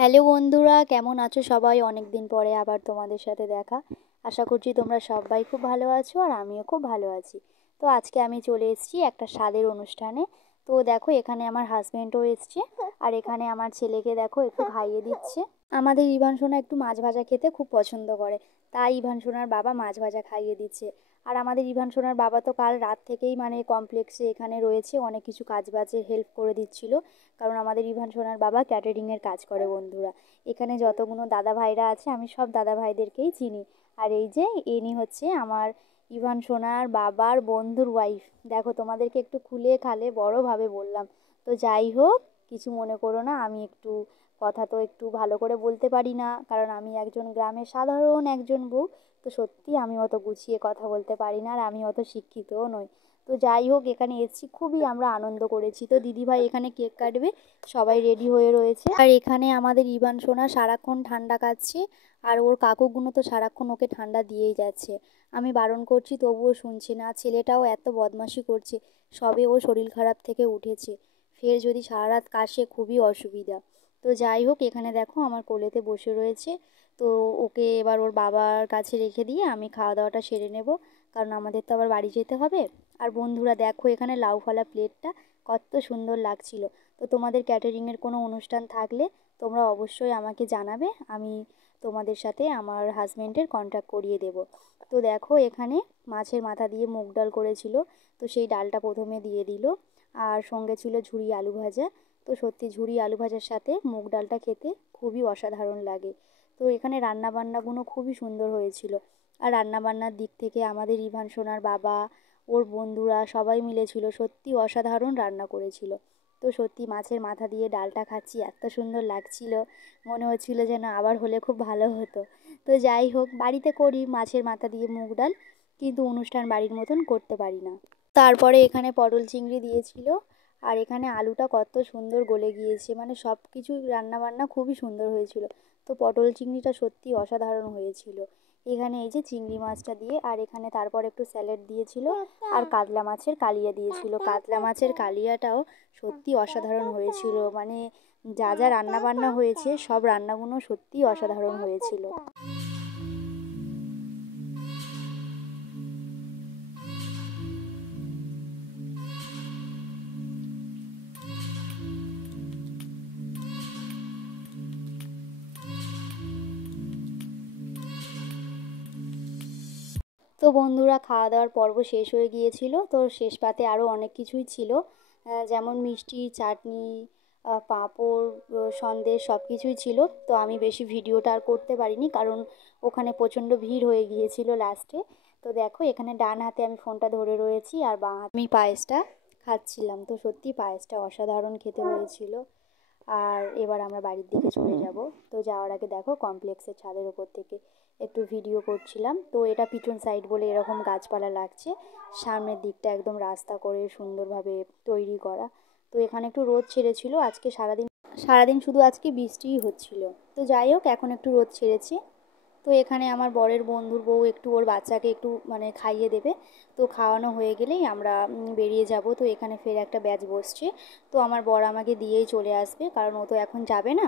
Hello বন্ধুরা, কেমন আছো সবাই? অনেক দিন পরে আবার তোমাদের সাথে দেখা। আশা করছি তোমরা সবাই খুব ভালো আছো আর আমিও খুব ভালো আছি। তো আজকে আমি চলে এসেছি একটা স্বাদের অনুষ্ঠানে। তো দেখো, এখানে আমার হাজব্যান্ডও এসছে আর এখানে আমার ছেলেকে দেখো একটু খাইয়ে দিচ্ছে। আমাদের ইভান সোনা একটু মাছ ভাজা খেতে খুব পছন্দ করে, তাই ইভান সোনার বাবা মাছ ভাজা খাইয়ে দিচ্ছে। আর আমাদের ইভান সোনার বাবা তো কাল রাত থেকেই কমপ্লেক্সে এখানে রয়েছে, অনেক কিছু কাজবাজে হেল্প করে দিচ্ছিল। কারণ আমাদের ইভান সোনার বাবা ক্যাটারিংয়ের কাজ করে বন্ধুরা। এখানে যতগুলো দাদা ভাইরা আছে আমি সব দাদা ভাইদেরকেই চিনি। আর এই যে ইনি হচ্ছে আমার ইভান সোনার বাবার বন্ধুর ওয়াইফ। দেখো, তোমাদেরকে একটু খুলে খালে বড়োভাবে বললাম। তো যাই হোক, কিছু মনে করো না, আমি একটু কথা তো একটু ভালো করে বলতে পারি না, কারণ আমি একজন গ্রামের সাধারণ একজন বউ। তো সত্যি আমি অত গুছিয়ে কথা বলতে পারি না আর আমি অত শিক্ষিতও নই। তো যাই হোক, এখানে এসেছি, খুবই আমরা আনন্দ করেছি। তো দিদিভাই এখানে কেক কাটবে, সবাই রেডি হয়ে রয়েছে। আর এখানে আমাদের ইভান সোনা সারাক্ষণ ঠান্ডা কাটছে আর ওর কাকুগুলো তো সারাক্ষণ ওকে ঠান্ডা দিয়েই যাচ্ছে। আমি বারণ করছি তবুও শুনছে না। ছেলেটাও এত বদমাশি করছে, সবে ও শরীর খারাপ থেকে উঠেছে, ফের যদি সারা রাত কাশে খুবই অসুবিধা। তো যাই হোক, এখানে দেখো আমার কোলেতে বসে রয়েছে। তো ওকে এবার ওর বাবার কাছে রেখে দিয়ে আমি খাওয়া দাওয়াটা সেরে নেব, কারণ আমাদের তো আবার বাড়ি যেতে হবে। আর বন্ধুরা দেখো, এখানে লাউ ফালা প্লেটটা কত সুন্দর লাগছিল। তো তোমাদের ক্যাটারিংয়ের কোনো অনুষ্ঠান থাকলে তোমরা অবশ্যই আমাকে জানাবে, আমি তোমাদের সাথে আমার হাজব্যান্ডের কন্ট্যাক্ট করিয়ে দেব। তো দেখো, এখানে মাছের মাথা দিয়ে মুগ ডাল করেছিল, তো সেই ডালটা প্রথমে দিয়ে দিল। আর সঙ্গে ছিল ঝুরি আলু ভাজা। তো সত্যি ঝুরি আলু ভাজার সাথে মুগ ডালটা খেতে খুবই অসাধারণ লাগে। তো এখানে রান্নাবান্নাগুলো খুবই সুন্দর হয়েছিল। আর রান্নাবান্নার দিক থেকে আমাদের ইভান সোনার বাবা, ওর বন্ধুরা সবাই মিলেছিল, সত্যি অসাধারণ রান্না করেছিল। তো সত্যি মাছের মাথা দিয়ে ডালটা খাচ্ছি, এত সুন্দর লাগছিল, মনে হচ্ছিল যেন আবার হলে খুব ভালো হতো। তো যাই হোক, বাড়িতে করি মাছের মাথা দিয়ে মুগ ডাল, কিন্তু অনুষ্ঠান বাড়ির মতন করতে পারি না। তারপরে এখানে পটল চিংড়ি দিয়েছিল। আর এখানে আলুটা কত সুন্দর গলে গিয়েছে, সব কিছু রান্নাবান্না খুবই সুন্দর হয়েছিল। তো পটল চিংড়িটা সত্যি অসাধারণ হয়েছিল। এখানে এই যে চিংড়ি মাছটা দিয়ে, আর এখানে তারপর একটু স্যালাড দিয়েছিল আর কাতলা মাছের কালিয়া দিয়েছিল। কাতলা মাছের কালিয়াটাও সত্যি অসাধারণ হয়েছিল। যা যা রান্না বান্না হয়েছে সব রান্নাগুলো সত্যিই অসাধারণ হয়েছিল। তো বন্ধুরা, খাওয়া দাওয়ার পর্ব শেষ হয়ে গিয়েছিল। তো শেষ পাতে আরও অনেক কিছুই ছিল, যেমন মিষ্টি, চাটনি, পাঁপড়, সন্দেশ সব কিছুই ছিল। তো আমি বেশি ভিডিওটা আর করতে পারিনি, কারণ ওখানে প্রচণ্ড ভিড় হয়ে গিয়েছিল লাস্টে। তো দেখো, এখানে ডান হাতে আমি ফোনটা ধরে রয়েছি আর বাঁ হাতে আমি পায়েসটা খাচ্ছিলাম। তো সত্যি পায়েসটা অসাধারণ খেতে হয়েছিল। আর এবার আমরা বাড়ির দিকে চলে যাব। তো যাওয়ার আগে দেখো, কমপ্লেক্সের ছাদের ওপর থেকে একটু ভিডিও করছিলাম। তো এটা পিছন সাইড বলে এরকম গাছপালা লাগছে, সামনের দিকটা একদম রাস্তা করে সুন্দরভাবে তৈরি করা। তো এখানে একটু রোদ ছেড়েছিল আজকে সারাদিন শুধু আজকে বৃষ্টিই হচ্ছিল। তো যাই হোক, এখন একটু রোদ ছেড়েছে। তো এখানে আমার বরের বন্ধুর বউ একটু ওর বাচ্চাকে একটু খাইয়ে দেবে। তো খাওয়ানো হয়ে গেলেই আমরা বেরিয়ে যাব। তো এখানে ফের একটা ব্যাচ বসছে। তো আমার বর আমাকে দিয়েই চলে আসবে, কারণ ও তো এখন যাবে না।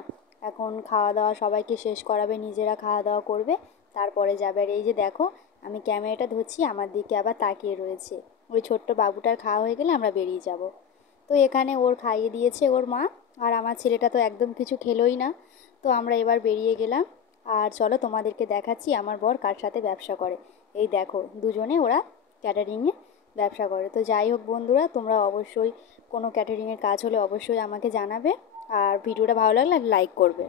এখন খাওয়া দাওয়া সবাইকে শেষ করাবে, নিজেরা খাওয়া দাওয়া করবে, তারপরে যাবে। আর এই যে দেখো, আমি ক্যামেরাটা ধরছি, আমার দিকে আবার তাকিয়ে রয়েছে। ওই ছোট্ট বাবুটার খাওয়া হয়ে গেলে আমরা বেরিয়ে যাব। তো এখানে ওর খাইয়ে দিয়েছে ওর মা, আর আমার ছেলেটা তো একদম কিছু খেলোই না। তো আমরা এবার বেরিয়ে গেলাম। আর চলো তোমাদেরকে দেখাচ্ছি আমার বর কার সাথে ব্যবসা করে। এই দেখো, দুজনে ওরা ক্যাটারিংয়ে ব্যবসা করে। তো যাই হোক বন্ধুরা, তোমরা অবশ্যই কোনো ক্যাটারিংয়ের কাজ হলে অবশ্যই আমাকে জানাবে, আর ভিডিওটা ভালো লাগলে লাইক করবে।